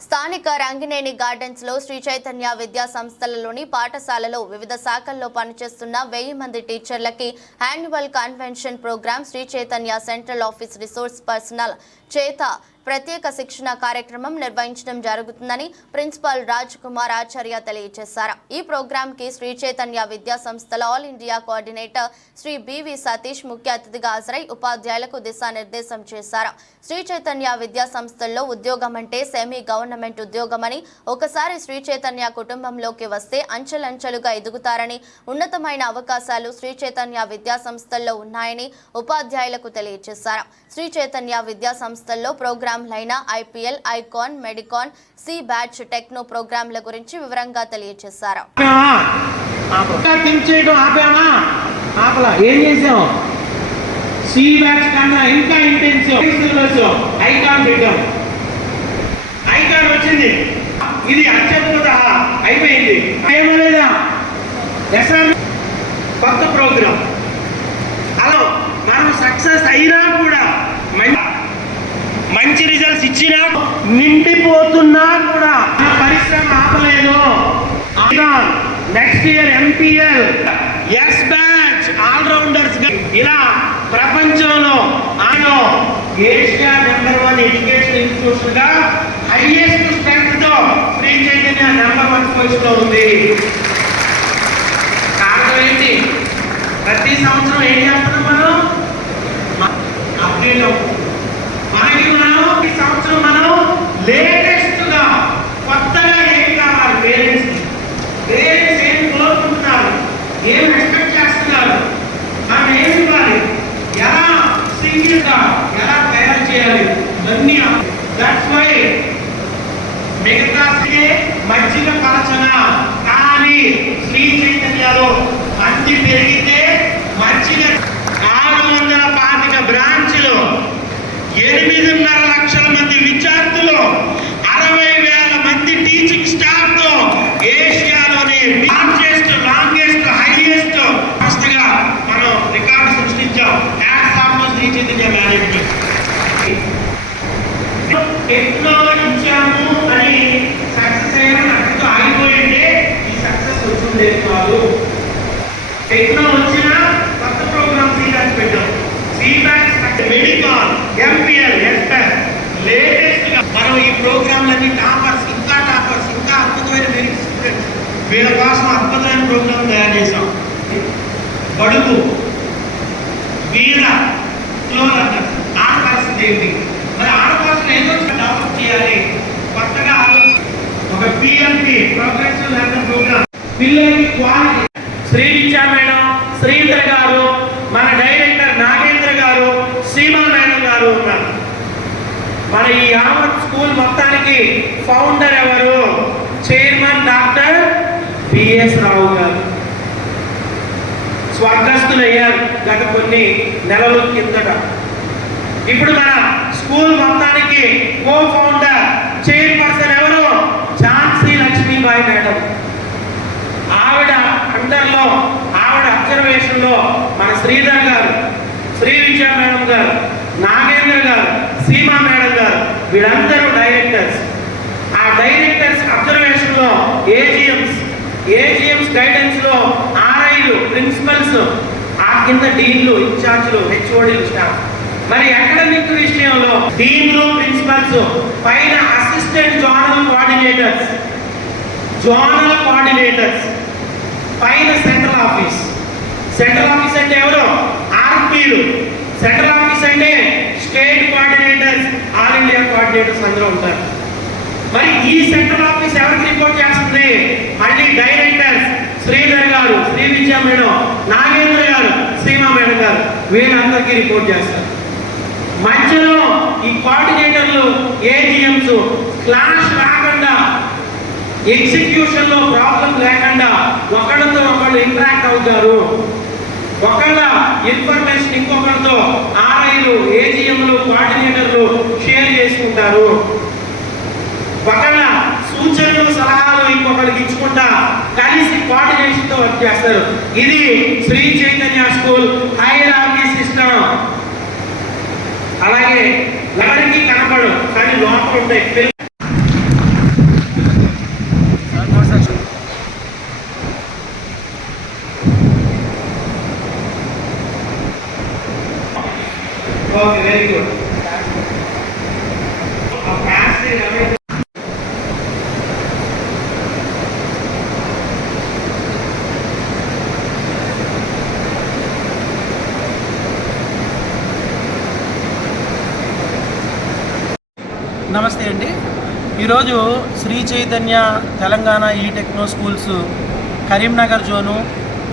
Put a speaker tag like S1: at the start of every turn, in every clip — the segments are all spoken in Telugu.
S1: స్థానిక రంగినేని గార్డెన్స్లో శ్రీ చైతన్య విద్యా సంస్థలలోని పాఠశాలలో వివిధ శాఖల్లో పనిచేస్తున్న వెయ్యి మంది టీచర్లకి annual convention program Sri Chaitanya central office resource personal చేత ప్రత్యేక శిక్షణ కార్యక్రమం నిర్వహించడం జరుగుతుందని ప్రిన్సిపాల్ రాజ్ కుమార్ ఆచార్య తెలియజేశారు. ఈ ప్రోగ్రామ్కి శ్రీ చైతన్య విద్యా సంస్థల all India coordinator Sri BV Satish ముఖ్య అతిథిగా హాజరై ఉపాధ్యాయులకు దిశానిర్దేశం చేశారు. శ్రీ చైతన్య విద్యా సంస్థల్లో ఉద్యోగం అంటే సెమీ గవర్నమెంట్ ఉద్యోగమని ఒకసారి శ్రీ చైతన్య కుటుంబంలోకి వస్తే అంచెలంచెలుగా ఎదుగుతారని ఉన్నతమైన అవకాశాలు శ్రీ చైతన్య విద్యా సంస్థల్లో ఉన్నాయని ఉపాధ్యాయులకు తెలియజేశారు. శ్రీ చైతన్య విద్యా సంస్థల్లో program ప్రోగ్రాంలైన IPL icon medicon C batch techno ప్రోగ్రాంల గురించి వివరంగా తెలియజేశారు
S2: ఏం చేసాం సి బ్యాచ్ కన్నా ఇంకా ఇంటెన్సివ్. ఐకాన్ పెట్టాం. ఐకాన్ వచ్చింది. ఇది అత్యద్భుత అయిపోయింది ఏమో లేదా ఎస్ఆర్ కొత్త ప్రోగ్రామ్ అలా మనం సక్సెస్ అయినా కూడా మంచి రిజల్ట్స్ ఇచ్చినా నిండిపోతున్నా కూడా పరిశ్రమ ఆపలేదు. Next year MPL S batch all rounders ఇలా ప్రపంచంలో ఆయన ఏషియా నెంబర్ వన్ ఎడ్యుకేషన్ ఇన్స్టిట్యూషన్గా హైయెస్ట్ స్ట్రెంత్తో శ్రీ చైతన్య నెంబర్ వన్ పొజిషన్లో ఉంది. కారణం ఏంటి? ప్రతి సంవత్సరం ఏం చేస్తున్నాం మనం అప్డేట్ అవుతుంది మనకి మనం ఈ సంవత్సరం మనం లేటెస్ట్గా కొత్తగా ఏం కావాలి పేరెంట్స్ పేరెంట్స్ ఏం కోరుకుంటున్నారు ఏం ఎక్స్పెక్ట్ చేస్తున్నారు మనం ఏం ఇవ్వాలి ఎలా సింగిల్గా ఎలా తయారు చేయాలి అన్ని దట్స్ వై మిగతా స్త్రీ మజ్జిగ పలచన కానీ శ్రీ చైతన్యలో మంచి పెరిగితే మజ్జిగ ఆరు వందల పాతిక బ్రాంచ్లు ఎనిమిదిన్నర లక్షల మంది విద్యార్థులు అరవై వేల మంది టీచింగ్ స్టాఫ్తో ఏషియాలోనే లార్జెస్ట్ లాంగెస్ట్ హైయెస్ట్ ఫస్ట్గా మనం record సృష్టించాం. Hats off Sri Chaitanya management. ఎన్నో ఇచ్చాము అని సక్సెస్ అయ్యాము అక్కడితో ఆగిపోయింటే ఈ సక్సెస్ వచ్చిందే కాదు ఎగ్జామ్ వచ్చినా కొత్త ప్రోగ్రామ్ సీబ్యాక్స్ పెట్టాం. సీబ్యాక్స్ మెడికాల్ ఎంపీఎల్ ఎస్ఎస్ లేటెస్ట్గా మనం ఈ ప్రోగ్రాంలన్నీ టాపర్స్ ఇంకా టాపర్స్ ఇంకా అద్భుతమైన మెరిట్ స్టూడెంట్స్. వీళ్ళ కోసం అద్భుతమైన ప్రోగ్రామ్ తయారు చేశాం. బడుగు వీర ఫ్లోర్ అంటారు ఏంటి? మరి ఆడ ఏదో డెవలప్ చేయాలి. కొత్తగా ఒక పిఎంపి ప్రొఫెషనల్ లెర్నింగ్ ప్రోగ్రామ్ పిల్లలకి క్వాలిటీ శ్రీవిద్యా మేడం శ్రీధర్ గారు మన డైరెక్టర్ నాగేంద్ర గారు సీమా మేడం గారు ఉన్నారు. మన ఈ యావత్ స్కూల్ మొత్తానికి ఫౌండర్ ఎవరు? చైర్మన్ డాక్టర్ బిఎస్ రావు గారు. స్వర్గస్థులయ్యారు గత కొన్ని నెలల కిందట. ఇప్పుడు మన స్కూల్ మొత్తానికి కో ఫౌండర్ చైర్పర్సన్ ఎవరు? ఝాన్సీ లక్ష్మీబాయి మేడం. శ్రీధర్ గారు శ్రీ విజయ మేడం గారు నాగేంద్ర గారు సీమా మేడం గారు వీళ్ళందరూ డైరెక్టర్స్. ఆ డైరెక్టర్స్ అబ్జర్వేషన్లో ఏజిఎంస్ ఏజిఎంస్ గైడెన్స్లో ఆర్ఐలు ప్రిన్సిపల్స్ ఆ కింద డీన్లు ఇన్ఛార్జ్లు హెచ్ఓడీలు స్టాఫ్. మరి అకాడమిక్ విషయంలో డీన్లు ప్రిన్సిపల్స్ పైన assistant zonal coordinators. Zonal coordinators. పైన సెంట్రల్ ఆఫీస్. సెంట్రల్ ఆఫీస్ అంటే ఎవరు? ఆర్పీలు. సెంట్రల్ ఆఫీస్ అంటే state coordinators all India coordinators అందరూ ఉంటారు. మరి ఈ సెంట్రల్ ఆఫీస్ ఎవరికి రిపోర్ట్ చేస్తుంది? మళ్ళీ డైరెక్టర్స్ శ్రీధర్ గారు శ్రీ విద్యా మేడం నాగేంద్ర గారు సీమా మేడం గారు వీళ్ళందరికీ రిపోర్ట్ చేస్తారు. మధ్యలో ఈ కోఆర్డినేటర్లు ఏజిఎంస్ క్లాష్ రాకుండా ఎగ్జిక్యూషన్లో ప్రాబ్లం లేకుండా ఒకళ్ళతో ఒకళ్ళు ఇంటరాక్ట్ అవుతారు. ఒకళ్ళ ఇన్ఫర్మేషన్ ఇంకొకరితో ఆర్ఐలు ఏజిఎంలు కోఆర్డినేటర్లు షేర్ చేసుకుంటారు. ఒకళ్ళ సూచనలు సలహాలు ఇంకొకరికి ఇచ్చుకుంటా కలిసి కోఆర్డినేషన్తో వర్క్ చేస్తారు. ఇది Sri Chaitanya school hierarchy system అలాగే ఎవరికి కనపడు కానీ లోపల ఉంటాయి ఓకే వెరీ గుడ్ నమస్తే అండి. ఈరోజు శ్రీ చైతన్య తెలంగాణ ఈ techno schools Karimnagar zone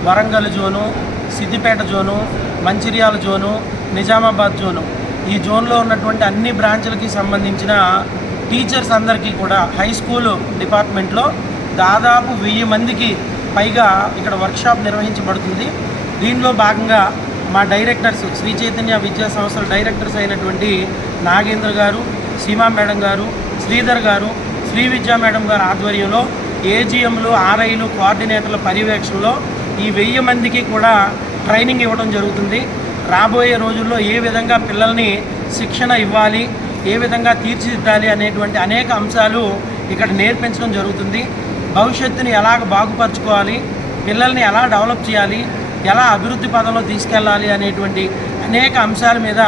S2: Warangal zone Siddipet zone Mancherial zone Nizamabad zone. ఈ జోన్లో ఉన్నటువంటి అన్ని బ్రాంచ్లకి సంబంధించిన టీచర్స్ అందరికీ కూడా హై స్కూల్ డిపార్ట్మెంట్లో దాదాపు వెయ్యి మందికి పైగా ఇక్కడ వర్క్షాప్ నిర్వహించబడుతుంది. దీనిలో భాగంగా మా డైరెక్టర్స్ శ్రీ చైతన్య విద్యా సంస్థల డైరెక్టర్స్ అయినటువంటి నాగేంద్ర గారు సీమా మేడం గారు శ్రీధర్ గారు శ్రీ విద్యా మేడం గారి ఆధ్వర్యంలో ఏజీఎంలు ఆర్ఐలు కోఆర్డినేటర్ల పర్యవేక్షణలో ఈ వెయ్యి మందికి కూడా ట్రైనింగ్ ఇవ్వడం జరుగుతుంది. రాబోయే రోజుల్లో ఏ విధంగా పిల్లల్ని శిక్షణ ఇవ్వాలి ఏ విధంగా తీర్చిదిద్దాలి అనేటువంటి అనేక అంశాలు ఇక్కడ నేర్పించడం జరుగుతుంది. భవిష్యత్తుని ఎలాగ బాగుపరచుకోవాలి పిల్లల్ని ఎలా డెవలప్ చేయాలి ఎలా అభివృద్ధి పదంలో తీసుకెళ్ళాలి అనేటువంటి అనేక అంశాల మీద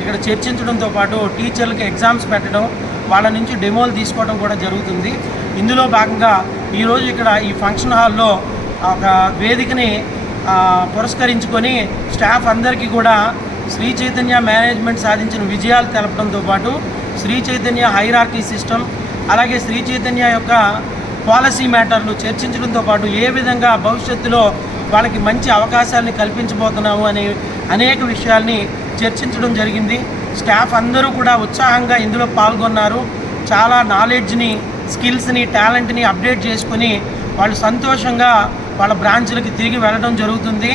S2: ఇక్కడ చర్చించడంతో పాటు టీచర్లకి ఎగ్జామ్స్ పెట్టడం వాళ్ళ నుంచి డెమోలు తీసుకోవడం కూడా జరుగుతుంది. ఇందులో భాగంగా ఈరోజు ఇక్కడ ఈ ఫంక్షన్ హాల్లో ఒక వేదికని పురస్కరించుకొని స్టాఫ్ అందరికీ కూడా శ్రీ చైతన్య మేనేజ్మెంట్ సాధించిన విజయాలు తెలపడంతో పాటు శ్రీ చైతన్య హైరార్కీ సిస్టమ్ అలాగే శ్రీ చైతన్య యొక్క పాలసీ మ్యాటర్లు చర్చించడంతో పాటు ఏ విధంగా భవిష్యత్తులో వాళ్ళకి మంచి అవకాశాలని కల్పించబోతున్నాము అనే అనేక విషయాల్ని చర్చించడం జరిగింది. స్టాఫ్ అందరూ కూడా ఉత్సాహంగా ఇందులో పాల్గొన్నారు. చాలా నాలెడ్జ్ని స్కిల్స్ని టాలెంట్ని అప్డేట్ చేసుకుని వాళ్ళు సంతోషంగా వాళ్ళ బ్రాంచ్లకి తిరిగి వెళ్ళడం జరుగుతుంది.